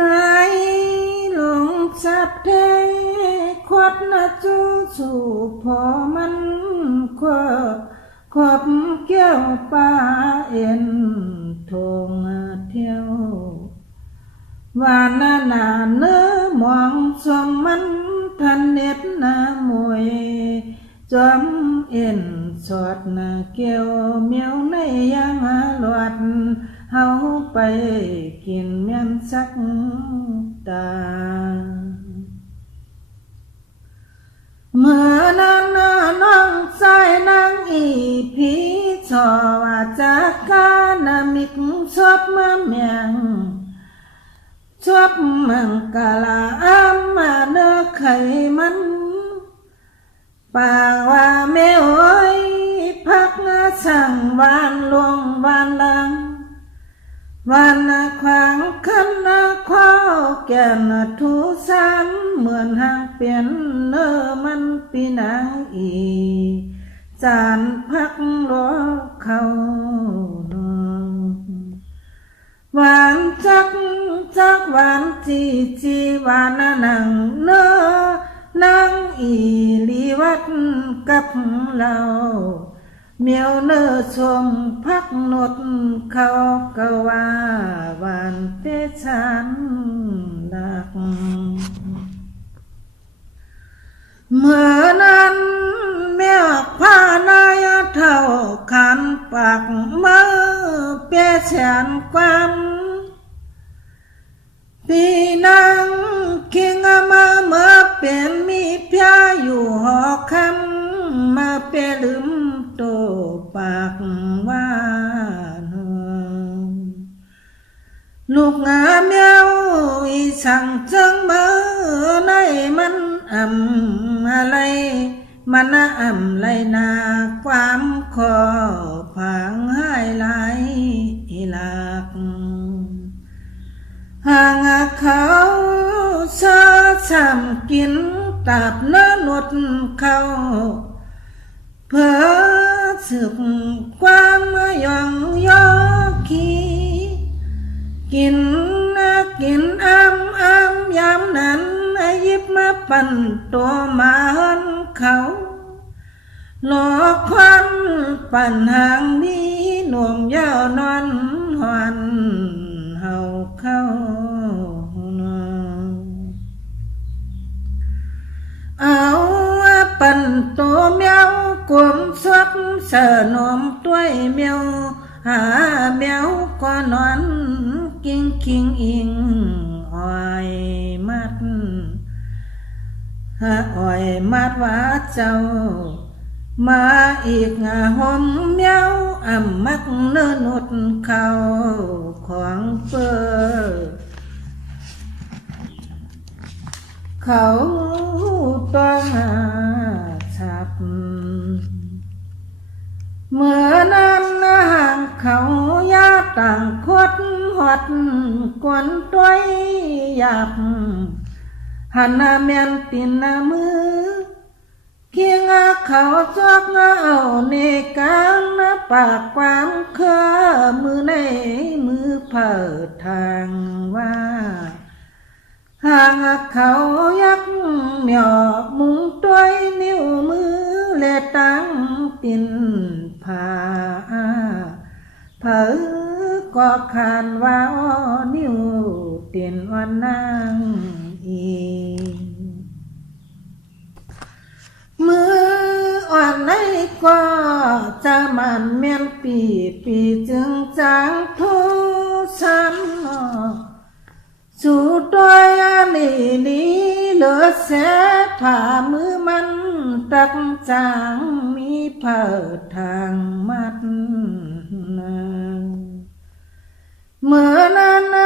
นายหลงสัตเทควัดนะจูสู่พอมันควบเกี่ยวป่าเอ็นทงเที่ยววานาเนื้อมองสมมันทันเน็ดนามวยจอมเอ็นสอดเกี่ยวเมียวในยังหลวดเฮาไปกินเมียนสักตาเมื่อนั้นน้องใจนางอีผีชอว่าจากกานามิกชอบมาเมียงชอบมังกะลาอ้ำมาเนื้อไขมันปากว่าแม่โอ้ยพักสั่งวานลวงวานลังวานขวางคันข้อแก่นทุสานเหมือนหางเปลี่ยนเนื้อมันปีนางอีจานพักรอเขาหวานจักหวานจีหวานนังเนื้อนางอีลีวัดกับเราเมียวเนื้อชมพักนดเขาก็ว่าหวานเตชันดักเมื่อนั้นแม่พานายเท่าขันปากมือเปียแฉนความปีนังคิงมาเมื่อเป็นมีเพียอยู่หอคำมาเปลืมโตปากว่าลูกงาเมียวอีสั่งจังเมื่อในมันอะไรมันไรนาความขอผังให้ไหลหลักห่างเขาเสื้อช้ำกินตับเนื้อหนวดเขาเพื่อสึกความยองยอขีกินยามนั้นหยิบมาปั่นตัวมาหันเขาหลอกควันปั่นหางนี้หน่วมยาวนอนหวันเฮาเข้าเอาปั่นตัวเมียวกวมสวบเสือนมตัวเมียวหาเมียวก็นอนกิ้งคิงอิงอ้อยมัดอ้อยมัดว่าเจ้ามาอีกหอมเมียวมักเนื้อนุดเขาของเปื้อเขาต้องฉับเมื่อนั้นห่างเขายาต่างคดหดกวนต้วยหยับหันเมียนตินมือเคียงเขาจอกเอาในกลางปากความเคอมือในมือเปิดทางว่าห่างเขายักเหมียวมุงต้วยนิ้วมือเล็ดตั้งตินผาเผอก็ขานว่านิ้วตินวันนางอีมืออ่อนในก็จะมันเมียนปีจึงจางทุสันสู่ด้วยลีเหลือเสียผ่ามือมันตักจางมีเปิดทางมัดเมื่อนั้น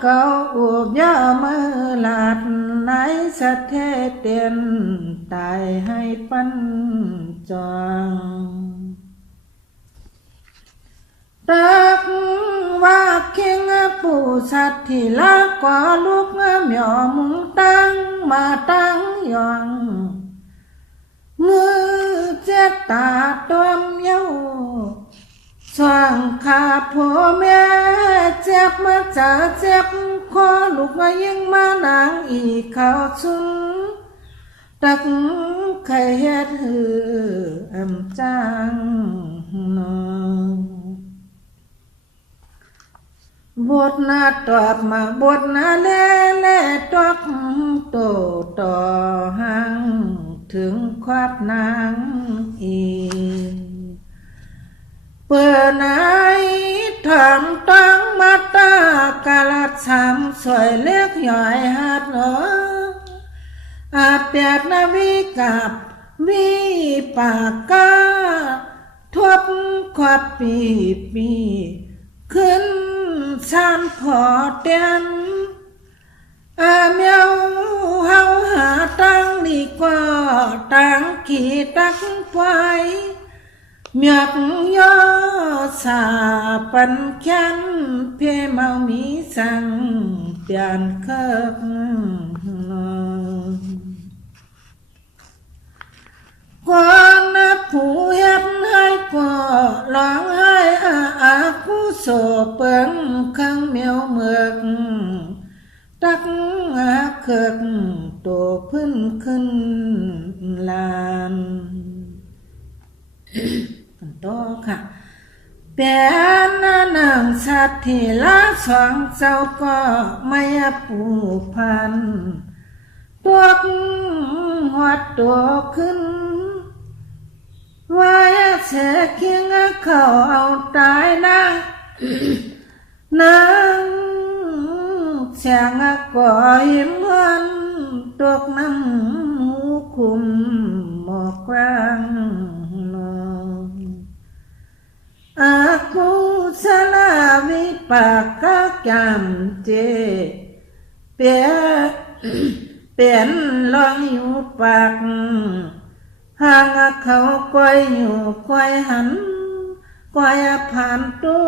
เขาอวบยามือหลาดในสะเทเตียนตายให้ปั้นจองตักว่าเข่งผู้สัตว์ที่ละก่อลูกเหมียวมุงตั้งมาตั้งยองมือเจ็ดตาตัวเมียว ส สว่างขาพ่อแม่เจ็บมาจากเจ็บคอลูกมายิ่งมานางอีกเขาชุนตักไข่เฮ็ดหืออำจางนอบทนาตอบมาบทนาเล่เล่ตอกโตต่อหังถึงความนางอีเปิดไหนถามตั้งมาตากาลสามสวยเล็กหย่อยหัดเหรออาเปียกนาวิกับวิปากกาทบขวับปีขึ้นชานพอเตียนเมียวเฮาหาตั้งดีกว่าตั้งขี่ตักไฟเมียกย่อสาปันแค้นเพียเมามีสังเปลี่ยนเคิกก่อนนับผู้เฮ็ดให้ก็ร้องไห้ผู้โศเปิงข้างเมียวเมือกตักเคิกโตพื้นขึ้นลานต่อค่ะเป็นนางสัตว์ที่ละสองเจ้าก็ไม่ผูกพันตัวหัวตัวขึ้นว่าเสียเคียงเขาเอาตายนะนางเสียงก่อหิมวันตกน้ำหูคุมหมอกกลางกูสลาวิปากกะกำเจเปียนลองอยู่ปากห่างเขาก้อยอยู่ก้อยหันก้อยผ่านตู้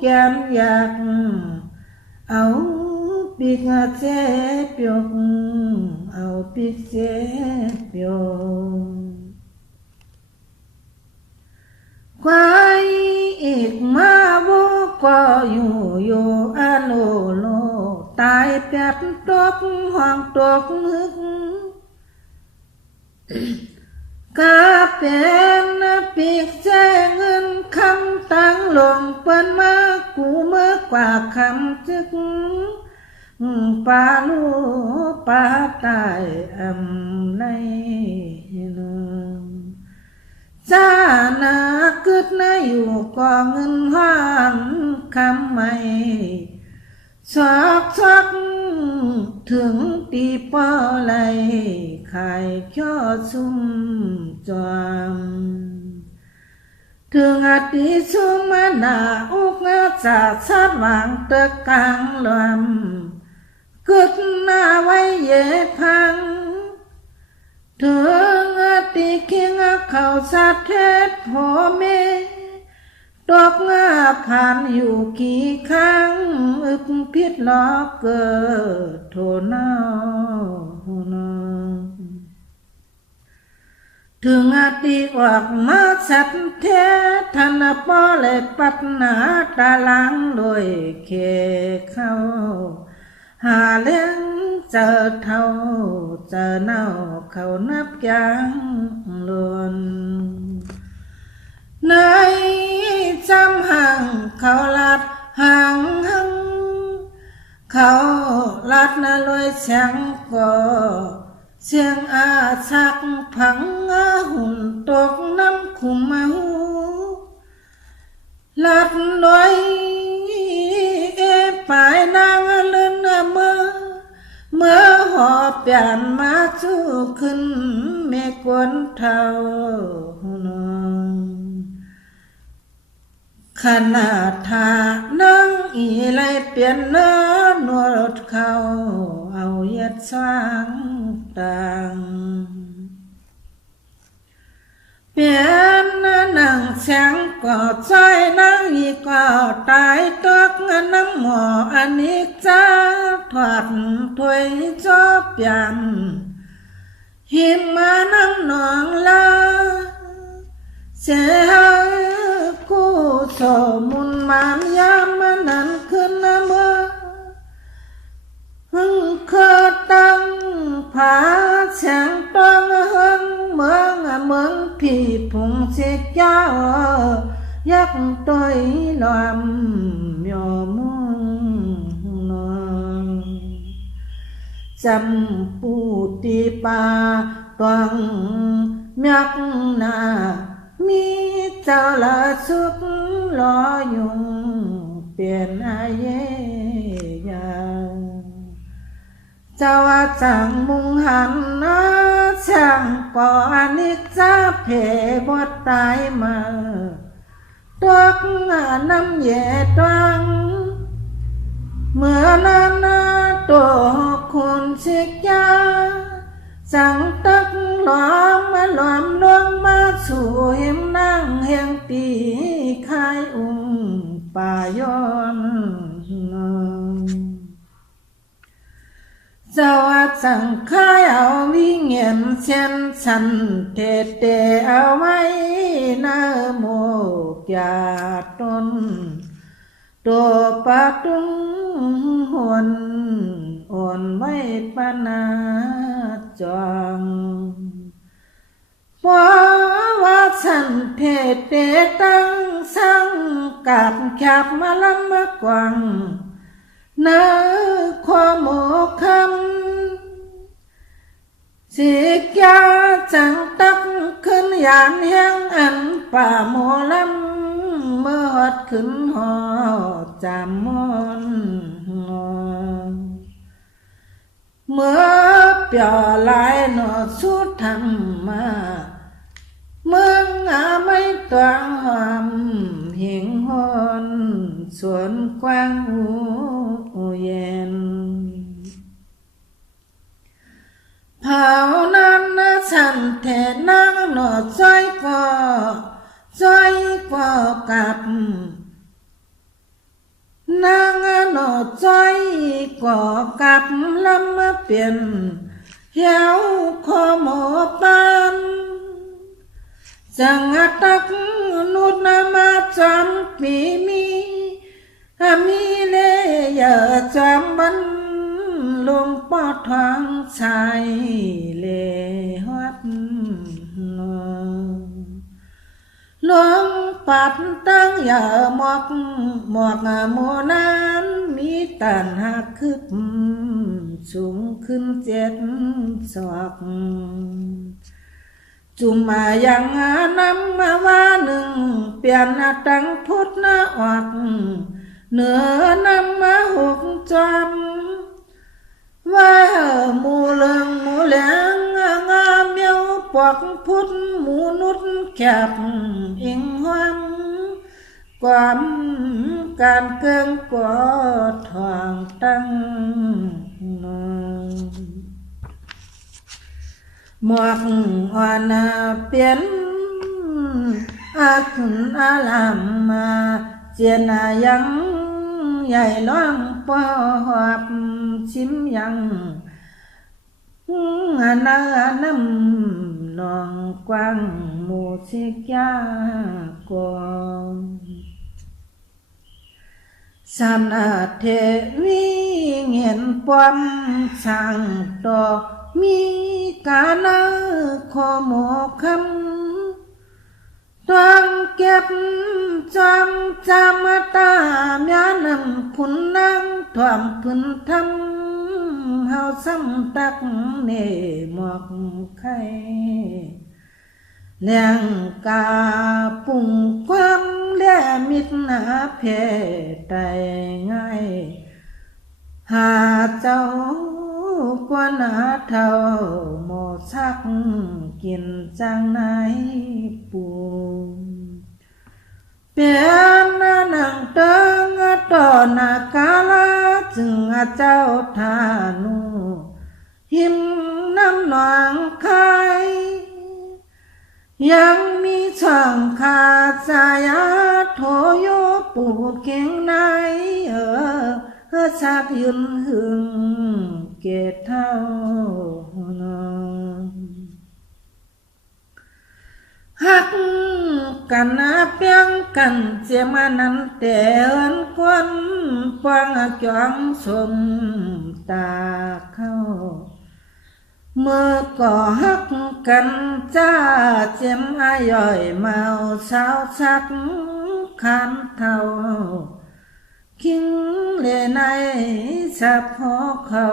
แกนอยากเอาปีกเจ็บยกเอาปีกเจ็บยกควายอีกมาบุก็อยู่โลโลตายแปดตกห้องตกนึกกาเป็นปีกแจ้เงินคำตั้งลงเปิ้นมากูเมื่อกว่าคำจึกปลาลูปลาตายในนจ้านาเกิดนาอยู่ก่อเงินห้านคำใหม่ชอกถึงตีป้อไหลขายข้อซุ่มจอมถึงอาทิซุ่มนาอุกจากสัดวางตะกลางลำเกิดหน้าไว้เย่พังถึงอาทิเคียงเขาสัตเทศพ่อแม่ดอกผ่านอยู่กี่ครั้งอึกพิษล้อเกิดโทนาถึงอาทิออกมาสัตเทศธนปอเลยปัดหนาตาลังโดยเคเข้าหาเลี้ยงเจอเท่าเจอเน่าเขานับยังล้วนในจำห่างเขาลัดห่างเขาลัดลอยเสียงก่อเสียงอาชักผังหุ่นตกน้ำขุมหูลัดลอยปลายนางเลื่อนเมื่อหอบเปลี่ยนมาสู้ขึ้นเมฆวนเท่าขนาดทานั่งอีไลเปลี่ยนเนื้อนวดเขาเอาเย็ดสว่างต่างเปลี่ยนนั่งเสียงกอดใจนั่งอีกก็ตายตกน้ำหมออันนี้จ้าถอดถ้วยจอบยันหิมมานั่งนองลาเสียกู คู่โสมุนมามยามมันนั้นขึ้นเมื่อเคยตั้งผาแสงตั้งเมืองผีผงเสียเจ้ายักต้อยลอมยอมุงจำปูตีปาตวังเมียกนามีเจ้าละสุกรอยุงเปลี่ยนอาเยยาเจ้าจังมุงหันนะช่างปอนิจจาเพบดตายมาตัวน้ำเย่ตังเมื่อนั้นตัวคุณสิกยาจังตักหลอมลวงมาสู่เห็มนั่งเฮงตีคายป่ายอนเจ้าจังคายเอาวิเงียนเช่นฉันเตเอาไว้นาโมกยาตนตัวปะตุงหวนอ่อนไว้ปนาจองเพราะว่าฉันเตตั้งสังกับแคบมาลำมากวังนาความโมคำสิกยาจังตักขึ้นยานแห่งอันป่าโมลำเมื่อหอดขึ้นหอจามมอนเมื่อเปียลายนอสุดธรรมาเมืองไม่ตวงหอมหิงหอนสวนกว้างหูเย็นเผานั้นฉันแทนนั่งหนอจ้อยก็กับนางหนอจ้อยก็กับลำมาเปลี่ยนเหี่ยวคอหมอปันจังตักนุดนามาจำปีมีเลเยอจำบันลงปอดทางชายเลหัดหลวงปัดตั้งอย่าหมอกโมนั้นมีตันหักคืบสูงขึ้น7 ศอกจุมมายังนำมาว่าหนึ่งเปลี่ยนตั้งพุทธนาออกเหนือนำมา6 จำว่าหมูเหลืองหมูแหลงงามเมียวปอกพุทธหมูนุดแคบอิงหวมความการเกิงกอดทางตั้งหมวกอ่อนเปลี่ยนขุนอาลามมาเจียนยังใหญ่ล้อมปอบชิมยังนาน้ำนองกว้างหมูสิกยากองสามนาเทวีเงียนปอมช่างต่อมีกาลขอหมอคำต้องเก็บจำตามยานำคุณนั่งถ่วมพื้นทำเฮาซ้ำตักเนหมอกไข่เลี้ยงกาปุ่งความแล่มิดหนาเพไตง่ายหาเจ้ากว่าหนาเท่าหมอชักกินจังไหนปูเปลี่ยนนังเติงต่อหน้ากาลจึงเจ้าทานุหิมน้ำหนองไข่ยังมีช่องขาดสายโถโยปูดเก่งในชักยืนหึงเกตเท่า ฮักกันเปียงกันเจียมานั้นแต่เอินควันปวงจองสมตาเข้าเมื่อก่อฮักกันจ้าเจียมอาย่อยเมาสาวสักขันเท่าคิงเลในสับพอเขา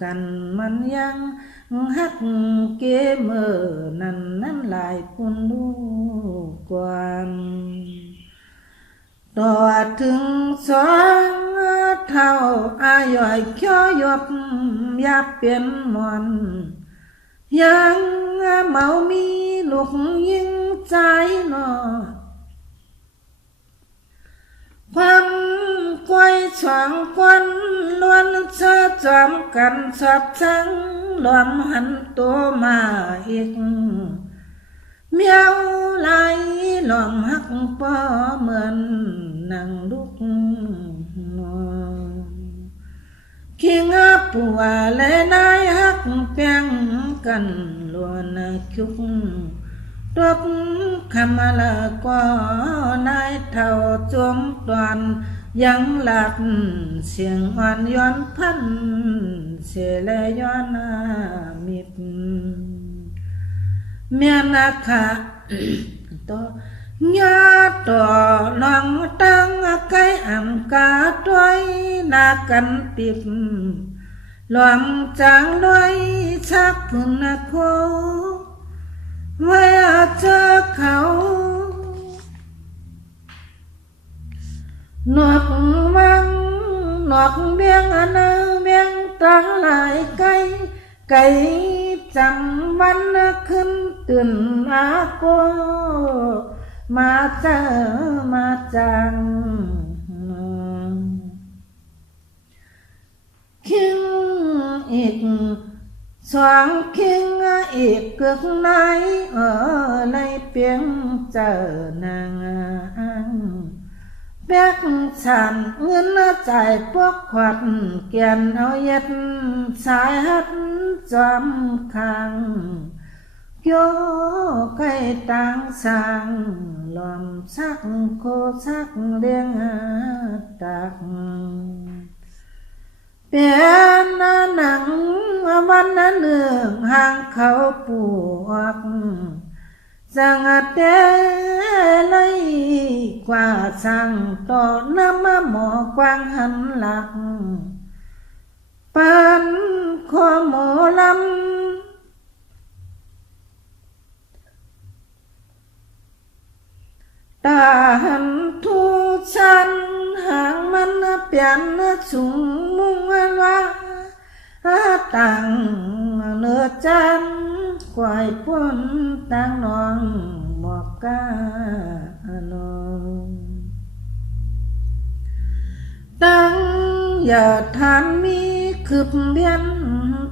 กันมันยังฮักเกเมื่อนั้นหลายปุ่นดูกวนต่อถึงสองเท่าอาย่อยเขียวยบยับเปลี่ยนมอนยังเมามีลูกยิ่งใจนอความกวยสองคนล้วนเชื่อจอมกันสอบทั้งรวมหันตัวมาอีกเมียวไหลหลอมหักปอเหมือนนั่งลุกคิงปัวและนายหักเปียงกันล้วนคุกตกคำละก็นายเท่าจมตอนยังหลักเสียงอ่อนย้อนพันเสียและย้อนมิดเมียนาคะต่อญาต่อลองตั้งไก่อ่ำกาด้วยนากันติดหลวงจางด้วยชักพุ่นโคไว้เจอเขาหนวกมังหนวกเบียงเบียงตาหลายไก่จำวันขึ้นตื่นอาโกมาเจอมาจังคิงอีกสองคิงอีกกึกไหนในเปียงเจอนางแบกฉันเงินใจพวกขวัดเกียนเอาเย็ดสายหัดจอมคังโยใกล้ต่างสางลอมสักโคสักเลี้ยงตักเปียนหนังวันนั้นเนื่องห่างเขาปวกสังเตเลยกว่าสั่งต่อน้ำหมอกวางหันหลักปันขอหมอลำตาหันทุชันห่างมันเปลี่ยนสูงมุ่งว่าต่างเนื้อจันควายพ้นต่างน้องหมอกกานองตั้งอย่าทานมีคืบเบียน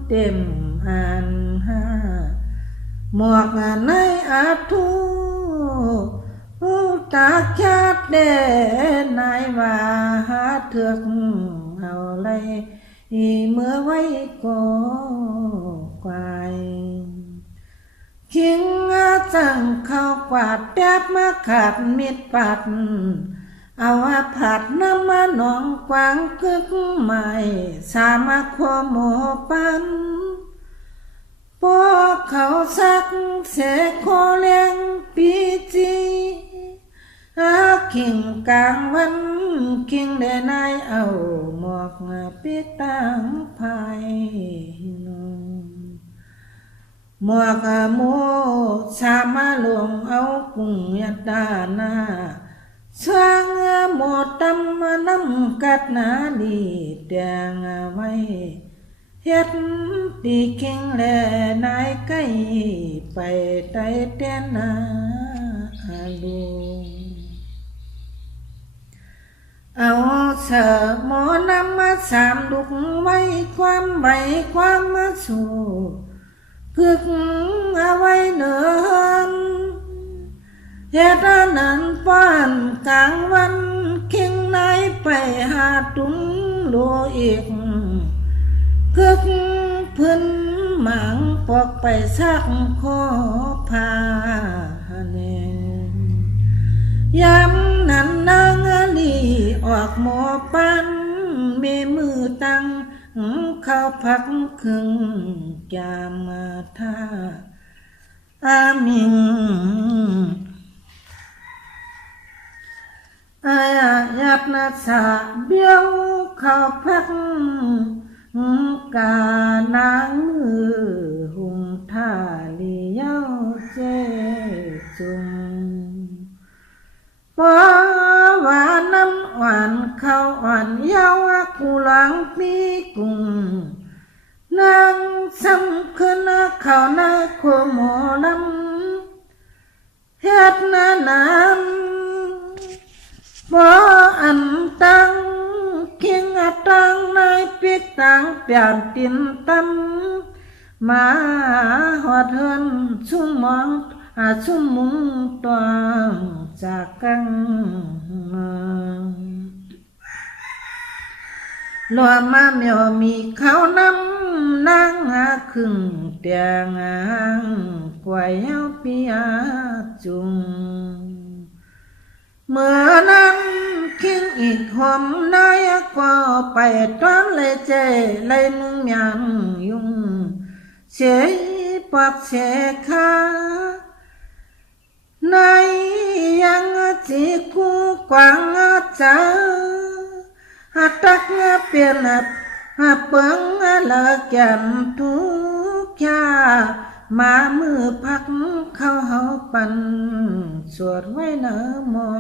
เต็มหันหมอกในอาทูตาแคดเด่นายว่าหาเถือกเอาเลยเมื่อไว้ก็ควายคิงจังเข้ากวาดแทบมาขาดมิดปัดเอาผัดน้ำมาหนองกวางกึกใหม่สามาขวโมปันพวกเขาสักเสกโคเลี้ยงปีจีคิงกลางวันคิงได้นายเอาหมอกปิดตังภายนหมอกโมสามาลงเอากุ้งยัดดานาสร้างหมดตำน้ำกัดนาดีแดงไว้เฮ็ดตีคิงแลนายไก่ไปไต่เต้นนาลูเอาเสือหมอนำมาสามลุกไว้ความใบความมาสู่กึกเอาไว้เนินเหตุนั้นป้อนกลางวันคิงนายไปหาตุ้งโลอีกกึกพื้นหมางปอกไปสักขอพา เนยามนั้นนางลีออกหมอปันเมมือตั้งเข้าพักครึ่งยามมาท่าอามิงอายับนาสาเบี้ยวเข้าพักกานางมือหุงท่าเลี้ยวเจจุงปอว่าน้ำหวานข้าวอ่อนเย้ากูหลังปีกุ้งนางซ้ำขึ้นข้าวนาโคหมอลำเฮ็ดนานั้นบ่อันตังเคียงตังในปิกตังเปลี่ยนตินตำมาหอดเฮินชุ่มมองชุ่มมุงตัวจากกังลัวมาเมียวมีเขาน้ำนางครึ่งเตียงกวยเฮาเปียจุงเมื่อนั้นคิงอีกหอมนายก็ไปต้อนเลยเจเลยมึงยันยุงเสียปักเสียขาในยังจีกูกวางจ้าหัดตักเปลี่ยนเปิงละแก้มทุกยามามือพักเข้าเฮาปันสวดไว้เนอมอ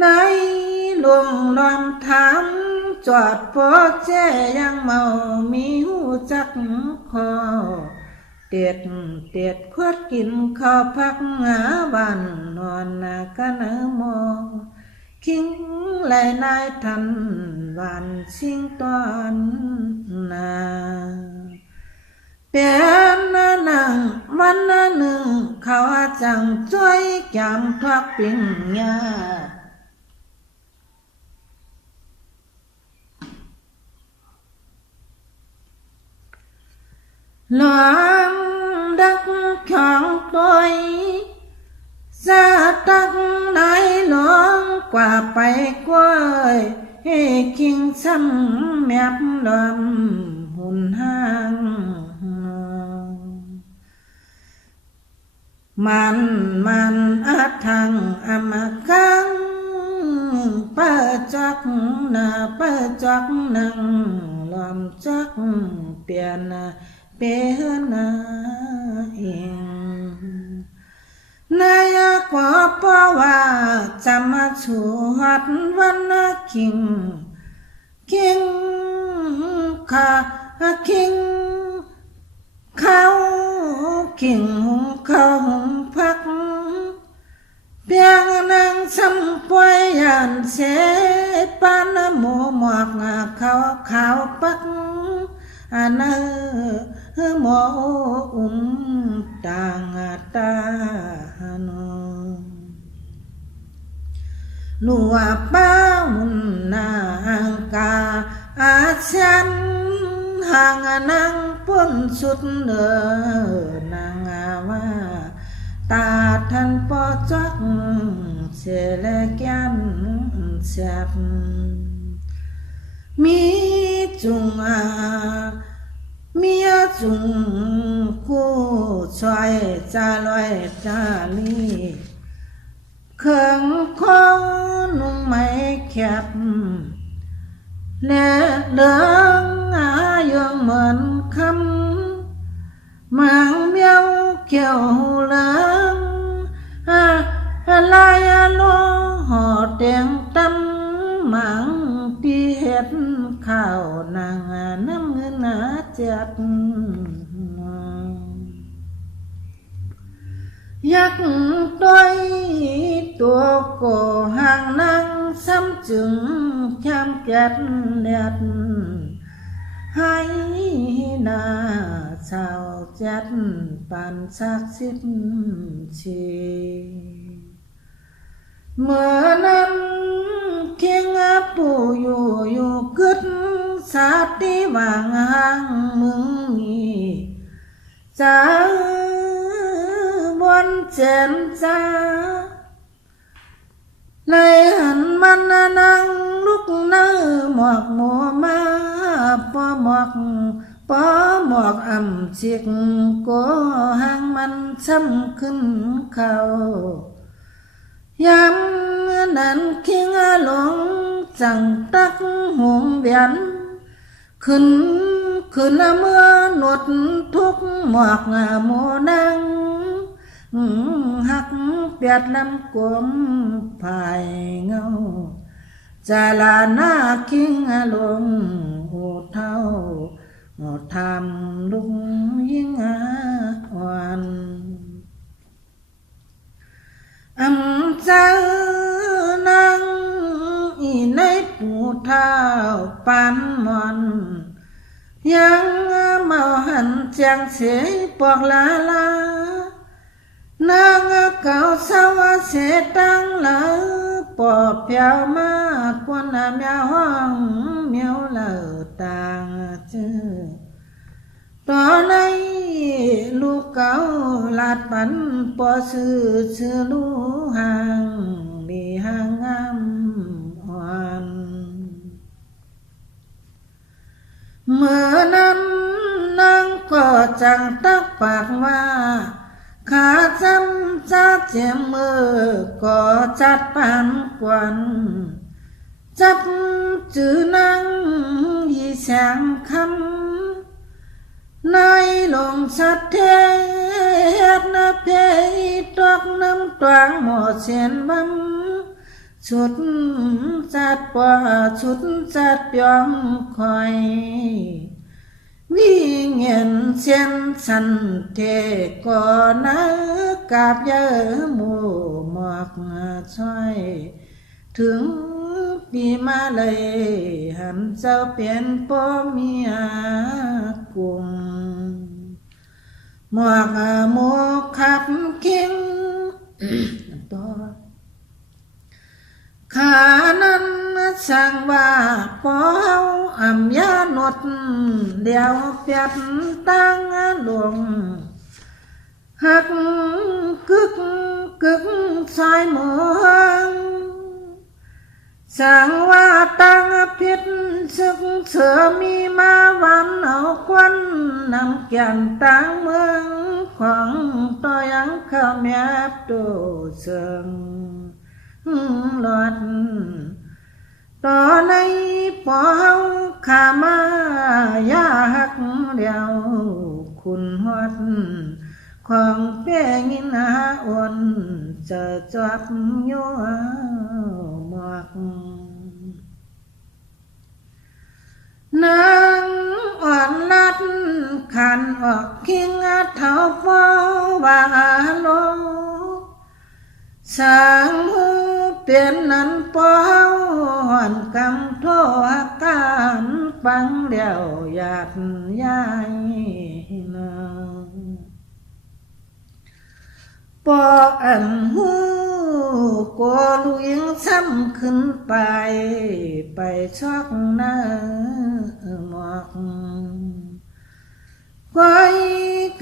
ในหลวงลอมถามจอดปอแจยังเมามีหูจักคอเตียดขวดกินข้าวพักวันนอนกันเนอมอคิงไหลนายทันวันชิงตอนนาเปียนนังวันหนึ่งเขาจังช่วยยามทักปิงยาหลวงดักของตัวสะตักนายหลวงกว่าไปกล้วยให้คิงซ้ำแมบลมหุ่นห้างมันทังมากังเปิดจักนาเปิดจักนังลมจักเปลี่ยนเปลี่ยนเองนายกว่าเพราะว่าจำมาชูหัดวันคิงข้าคิงเขาคิงเขาพักเพียงนางซ้ำป่วยยันเสปานหมูหมอกเขาขาวปักอันหมอต่างตาโนลัวป้ามุนนางกาอาชันห่างนางพ้นสุดเดินนางว่าตาทันปอจักเสลแก้มแสบมีจุงมีจุงคู่ช่วยจาลอยจาลีเครื่องคอนุ่งไม่แคบและเลืองยังเหมือนคำมังเมียวเขียวเหลืองลายโลห่อแดงตั้มมังที่เห็ดข้าวนางน้ำเงินเจ็ดยักต้อยตัวโกห่างนางซ้ำจึงชามแก่นเด็ดให้นาสาวเจ็ดปันสักสิบชีเมื่อนั้นเคียงปู่อยู่กึศสาติวางห่างมึงนี่จ้า นเจนจ้าเลยหันมันนั่งลุกเนื้อหมอกหมัวมาปอหมอกอ่ำจิกก็หางมันช้ำขึ้นเขายามนั้นคิงหลงจังตักหงเวียนขึ้นเมื่อหนวดทุกหมอกโมนังหักเปียดลำกลมภายเงาจาลาหน้าคิงหลงหูเท่าทำลุงยิ่งอ่อนเจ้านางอีในปูเท้าปานมอนยังเมาหันเจียงเสียปอกลานางเก่าสาวเสตังลาปอบเปียวมากวนเมียห้องเมียวเลอต่างจื้อตอนในลูกเก่าลาดปันปอซื้อลูหางดีหางงามอ่อนเมื่อนั้นนางก็จังตักปากว่าขาจำจะเจียมมือก็จัดปานกวนจับจื้อนางยี่แสงคำในหลงสัตเทศนาเพยตอกน้ำตวงหมอเสียนบังชุดจัดป่าชุดจัดเปียงคอยวิเงียนเสียนสันเทก่อนนะกาบเยอะหมู่หมอกช่วยถึงปีมาเลยหันเจ้าเปลี่ยนป้อเมียกุงหมอกหมกขับเข็งต่อขานั้นช่างว่าปอเฮาอ่ำยาหนดเดียวเปียดตั้งหลวงหักกึกสายหมองสั่งว่าตั้งพิษศึกเสือมีมาวันเอาควันนำแก่นตั้งเมืองของต่อยังเข้าแมบตูเสืองหลอดต่อในปอเฮาขามายาหักเดียวคุณฮอดของเป้งินหาอ่อนจะจับโยหมอกนางอ่อนลัดขันออกคิงเท้าฟ้าวาโลสางหูเปลี่ยนนั้นปอเฮาห่อนกำโทอาการฟังเดียวหยาดยายนางปออันหูกลัวลุยงซ้ำขึ้นไปชอกหน้าหมอกไว้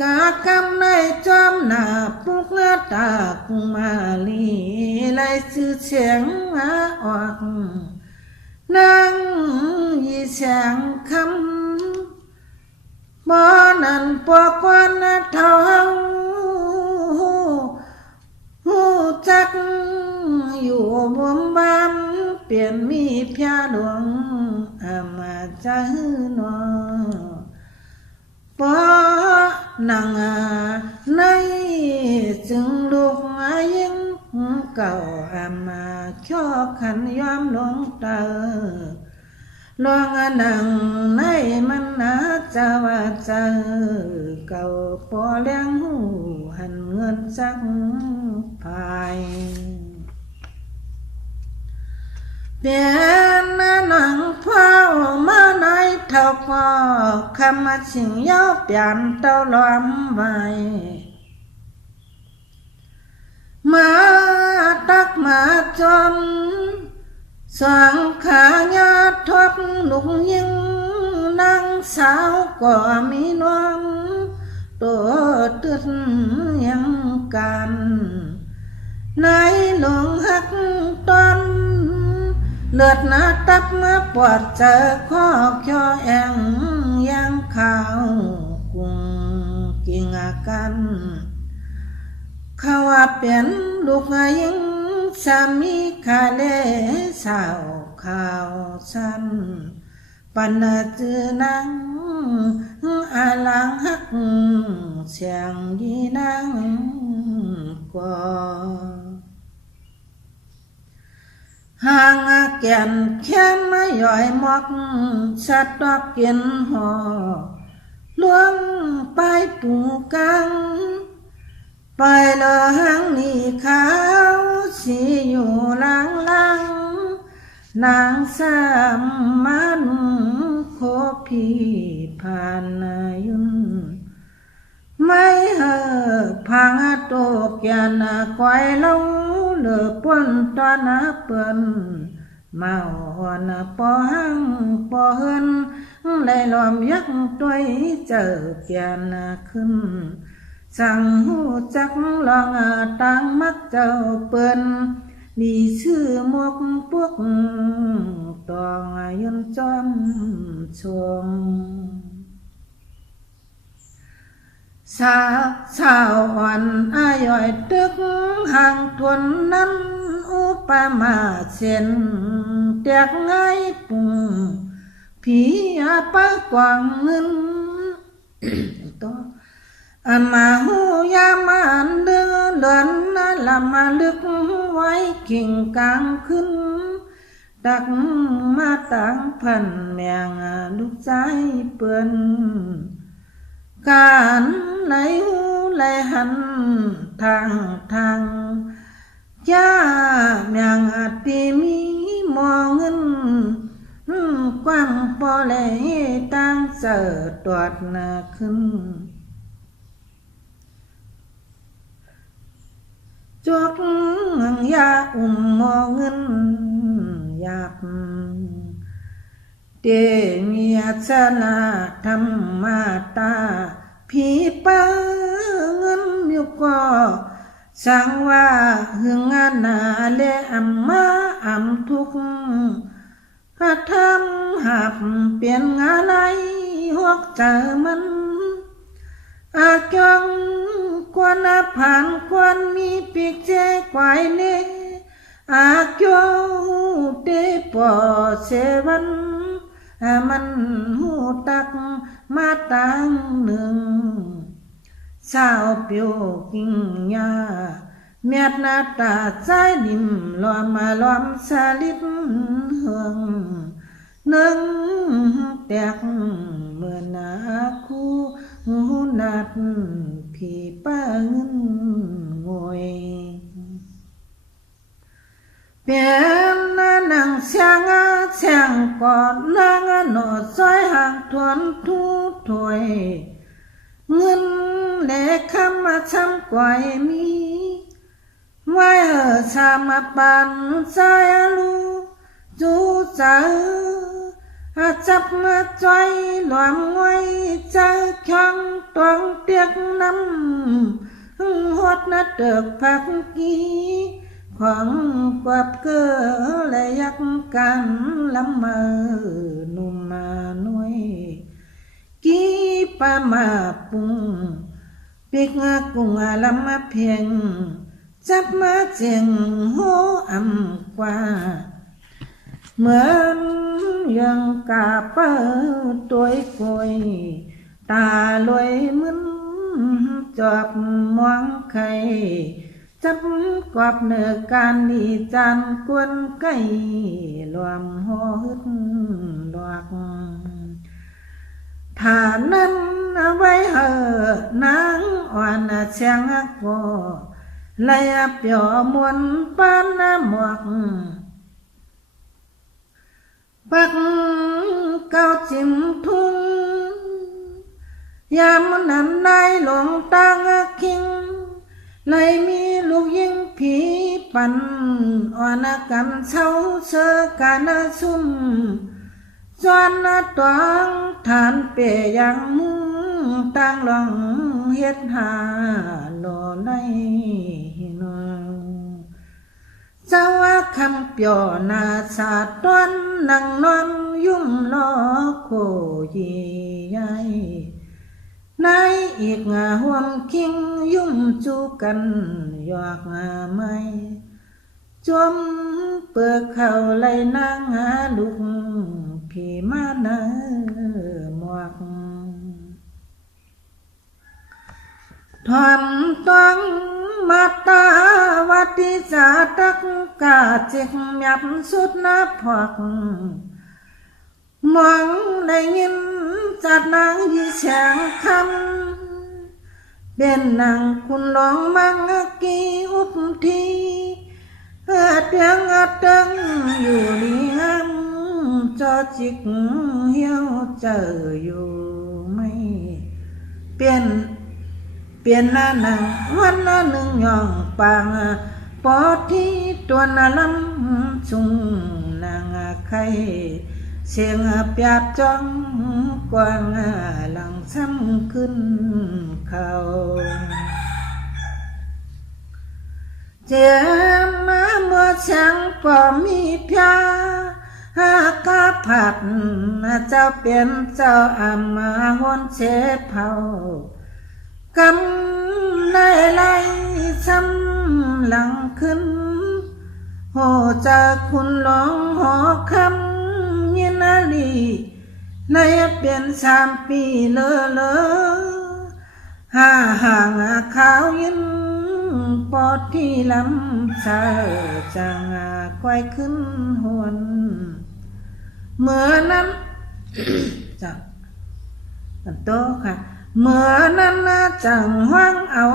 กากำในจอมหน้าปุกตากุมาลีไล่ชื่อเสียงออกนางยี่แสงคำบ่นั่นปอกวันเท่าหูจักอยู่บ่มบามเปลี่ยนมีพยาดวงมาใจหนอปอนังในจึงลูกยิ่งเก่ามาช่อขันยอมลงเตอลวงนังในมันจะว่าเจอเก่าปอเลี้ยงหูหันเงินจักภายเปลี่ยนหนังเฝ้ามาในเท่าพอคำสิ่งเย้าเปลี่ยนเต้าล้อมไว้มาตักมาจนสองขาญาติทบลุกยิงนางสาวก็มีน้องตัวตึดยัง กันนายหลงหักตอนเลือดหน้าตับมาปวดเจอข้อเขียวแองยังข่าวกุงกิงอากันเขาว่าเป็นลูกหญิงสามีขาเลสาวข่าวสั้นปันจือนังอาลังหักเสียงยีนังกว่าห่างแก่นแค่ไม่ย่อยหมอกสัตว์ดอกเกียนห่อล่วงไปปูกังไปละหังนี่ขาวสีอยู่ลังนางสามมันโคพีผ่านนายุนไม่เหอพังโตเกียนก้อยเล่าเลือป่นตอนเปิ้นมาอ่อนปอหังปอเฮินเลยล้อมยักตัวเจอเกียนขึ้นสั่งหูจักลองตังมักเจ้าเปิ้นนี่ชื่อมกพวกตองยนจอมชงสาวอ่อนอาย่อยตึกห่างทวนนั้นอุปมาเส้นเตียกไงปุ่งผีอาปากวางเงินตัวมาหูยามันเดือเลือนละมาลึกไว้กิ่งกลางขึ้นดักมาตั้งพันแมงลูกใจเปื้อนการไหลหูไหลหันทางย่าแมงตีมีมองเงินกว้างพอเลยตั้งเสิร์ตวดขึ้นจวกยามอเงินยาบเดมีชนะธรรมาตาผีป้าเงินอยู่ก็สังว่าหึงนาเลมาทุกกระทำหับเปลี่ยนอะไรหัวใจมันอาจงควรผ่านควรมีปีกเจ้ควายเล่อาจเตปอเสวันมันหูตักมาตั้งหนึ่งสาวเปียวกิ่งยาเมียดหน้าตาใจดิมล้อมล้อมสลิดเฮืองหนึ่งแตกเมื่อนาคู่หูนัดพี่ป้าเงินงวยเปลี่ยนนางเสียงก่อนนางหนอซอยห่างทวนทุกถวยเงินเล็กคำมาช้ำกวยมีไว้ชามาปันใจลูจูใจจับมาใจหลวมไว้ใจข้างตวงเตียกน้ำหดนัดเดือกพักกี้ของกวับเกลือและยักกันลำมือนุ่มมาหน่วยกี้ปามาปุงปีกกุ้งลำมาเพียงจับมาเจียงโหกว่าเหมือนยังกาเปิดตัวกวยตาลอยมึนจอบมองไข่จับกวบเนื้อการดีจานกวนไก่รวมหัวหึดดอกฐานนั้นไว้นางอ่อนเชียงก็เลยเปียวมวนปานหมวกปักเก้าจิ้มทุ่งยามนั้นได้หลงตั้งคิงเลยมีลูกยิงผีปั่นอ่อนกันเช้าเสือกันซุ่มจวนตวงฐานเปียยังมุง ต่างลองเฮ็ดหาโลในนอเจ้าว่าคำเปียวนาสาตอนนั่งนอนยุ่มล้อโคยีใหญ่นายอีกห่วมคิงยุ่มจูกันหยอกไม่จมเปิกเข้าไหลนางหาลูกพี่มาเนอหมวกทอนต้องมาตาวัติจาตักกาจิกยับสุดนับพอกมองได้ยินจัดนางยี่แสงคำเป็นนางคุณลองมังกีอุปทีเตียงตึงอยู่ดีงามจอจิกเหี่ยวเจออยู่ไม่เปลี่ยนหน้าหนังวันหน้าหนึ่งย่องปางปอที่ตัวนาลำจุงนางไข่เสียงเปียบจ้องกวางหลังซ้ำขึ้นเขาเจ้ามาเมื่อช่างก็มีเพียหากาผัดเจ้าเปลี่ยนเจ้าอามาหวนเชฟเผากำไล่ซ้ำหลังขึ้นโหจากคุณหลงหอคำยินาลีในเปลี่ยน3 ปีเลอห่างขาวยินปอดที่ลำเสาจางควายขึ้นหวนเมื่อนั้นจังโตค่ะเมื่อนั้นจังหวังเอา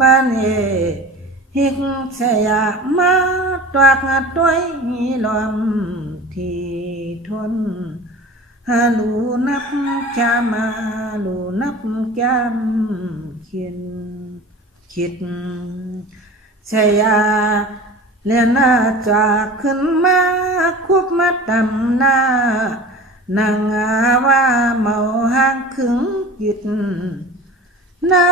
บ้านฮิกเสียมาตวักตัวลมที่ทนลูนับจามาลูนับจามคิดเสียเลียนจากขึ้นมาคุบมาตำหน้านางว่าเมาห่างขึงจิตนา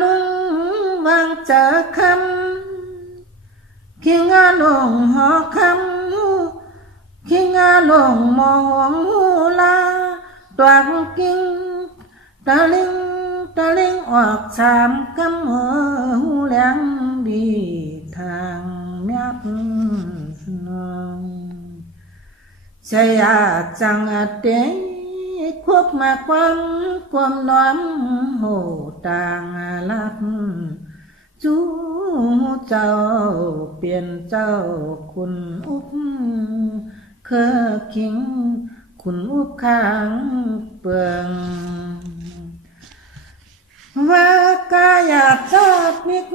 ลุงวางเจอคำคิงลงหอคำคิงลงมองหูลาตวักกิ้งตะลิงออก3 กำหูแหลงดีทางแมบนองใช่จังเตงควบมาความน้อมโหต่างลักจูเจ้าเปลี่ยนเจ้าคุณอุบเคอคิงคุณอุบข้างเปืองว่ากายาจอดมิก